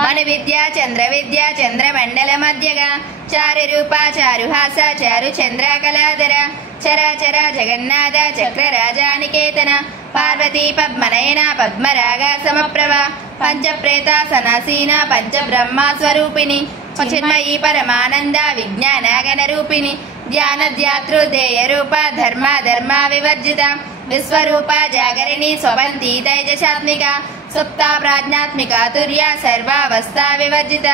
మణి విద్య చంద్ర విద్య చంద్రమండల మధ్యగా చారు రూప చారుహాస చారు చంద్ర కళాధర చరాచర జగన్నాథ చక్రరాజానికేతన పార్వతీ పద్మనయన పద్మరాగ సమప్రభ పంచప్రేత సనాసీన పంచబ్రహ్మ స్వరూపిణి చిన్మయీ పరమానంద విజ్ఞాన గణ రూపిణి ధ్యాన ధ్యాతృదేయ రూప ధర్మ ధర్మ వివర్జిత విశ్వరూప జాగరిణి స్వవంతి తైజశాత్మిక సుప్త ప్రాజ్ఞాత్మిక తుర్య సర్వావస్థా వివర్జిత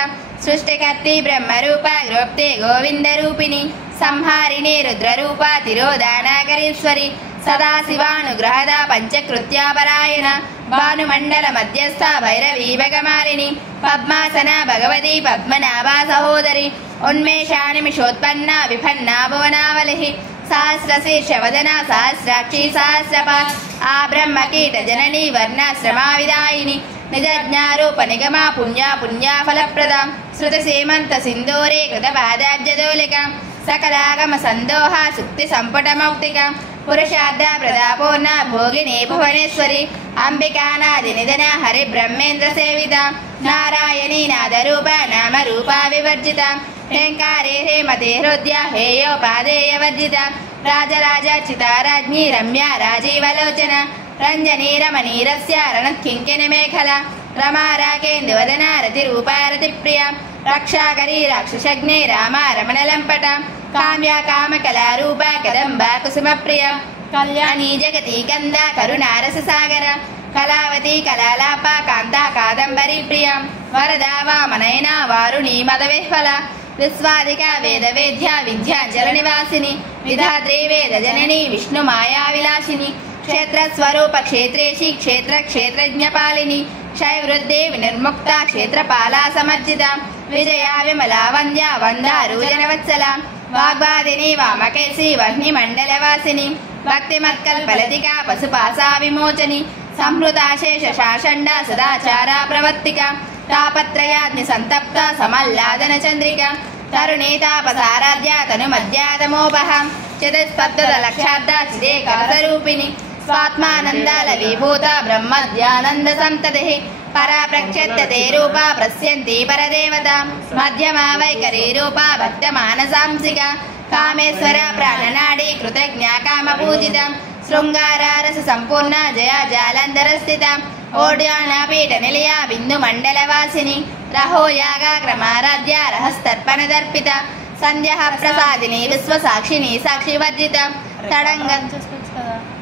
సృష్టికర్తి బ్రహ్మరూప గోప్తే గోవింద రూపిణి సంహారిణి రుద్రరూప తిరోధానాగరీశ్వరి సదాశివానుగ్రహద పంచకృత్యాపరాయణ భానుమండల మధ్యస్థ భైరవీ భగమాలిని పద్మాసన భగవతి పద్మనాభా సహోదరి ఉన్మేషానిమిషోత్పన్న విపన్న భువనావలి సహస్రశీర్షవదన సహస్రాక్షి సహస్రపాత్ ఆ బ్రహ్మ కీట జనని వర్ణాశ్రమా విదాయిని నిజజ్ఞారూప నిగమ పుణ్య పుణ్యాఫలప్రద శృత సేమంత సింధూరే కృత పాదాబ్జదోలిక సకలాగమ సందోహ సుక్తి సంపుట మౌక్తిక పురుషార్థ ప్రదాపూర్ణ భోగిని భువనేశ్వరి అంబికానాది నిధన హరి బ్రహ్మేంద్ర సేవిత నారాయణీ నాదరూప నామరూప వివర్జిత హేంకారే హేమతే హృద్య హేయోపాదేయ వర్జిత రాజరాజార్చితారాజ్ఞి రమ్య రాజీవలోచన రంజనీ రమణీరస్య రణత్కింకిణ మేఖల రమా రాకేందువదన రతిరూపా రతిప్రియ రక్షాకరీ రాక్షసజ్ఞే రామ రమణలంపట కామ్య కామకళారూప కదంబా కుసుమప్రియ కళ్యాణీ జగతి కంద కరుణారస సాగర కళావతి కళాలాప కాంత కాదంబరి ప్రియ వరదా వామనయన వారుణీ మదవిహ్వల విశ్వాదిక వేద వేద్య విద్యాంజల నివాసిని విధాత్రి వేద జనని విష్ణు మాయా విలాసిని క్షేత్రస్వరూప క్షేత్రేషి క్షేత్ర క్షేత్రజ్ఞపాలిని క్షయవృద్ధి వినిర్ముక్త క్షేత్రపాలా సమర్జిత విజయ విమలా వంద్య వందారు జనవత్సల వాగ్వాదిని వామకేశి వహ్ని మండలవాసిని భక్తిమత్కల్పలతిక పశుపాసా విమోచని సంహృతాశేష శాషండ సదాచార ప్రవర్తిక తాపత్రయాగ్ని సంతప్త సమల్లాదన చంద్రిక తరుణీతాపసారాధ్య తను మధ్యాతమోపహ చతుస్పర్ధ లక్షార్థ చిదే కలసరూపిణి స్వాత్మానందాల విభూత బ్రహ్మధ్యానంద సంతతి పరా ప్రక్షత్యతే రూప ప్రస్యంతి పరదేవత మధ్యమా వైఖరీ రూప భక్త మానసాంసిక కామేశ్వర ప్రాణనాడి కృతజ్ఞ కామ పూజిత శృంగారరస సంపూర్ణ జయ జాలంధర స్థిత ఓడ్యాన పీఠ నిలయ బిందు మండల వాసిని రహోయాగ క్రమారాధ్య రహస్తర్పణ దర్పిత సంధ్య ప్రసాదిని విశ్వసాక్షిని సాక్షి వర్జిత తడంగ